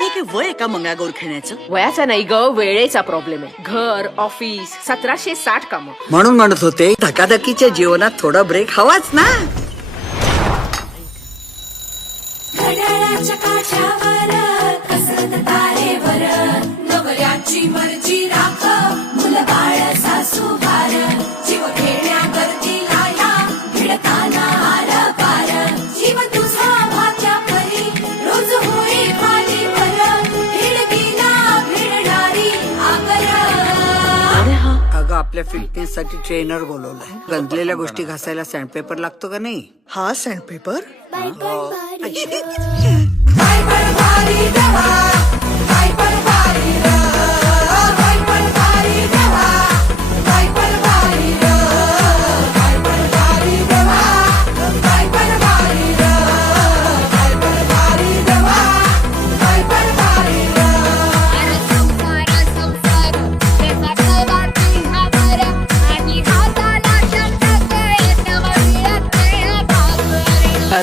हे वय आहे का मंगळागौर खेळण्याचं? वयाचा नाही ग वेळेचा प्रॉब्लेम आहे. घर ऑफिस सतराशे साठ कामं म्हणून म्हणत होते धकाधकीच्या जीवनात थोडा ब्रेक हवाच ना. कसरत तारेवर नवऱ्याची अगं आपल्या फिटनेस साठी ट्रेनर बोलवलाय. गंजलेल्या गोष्टी घासायला सँडपेपर लागतो का नाही? हा सँडपेपर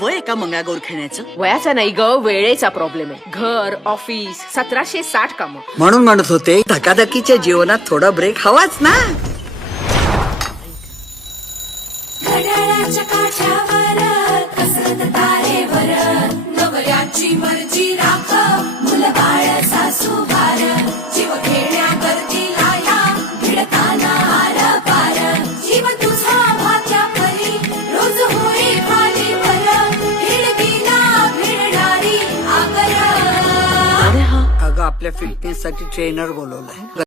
वय आहे का मंगळागौर खेळण्याचं वयाचा नाही ग वेळेचा प्रॉब्लेम आहे. घर ऑफिस सतराशे साठ कामं. म्हणून म्हणत होते धकाधकीच्या जीवनात थोडा ब्रेक हवाच ना. la Filipina Sacri Trainer Bolola.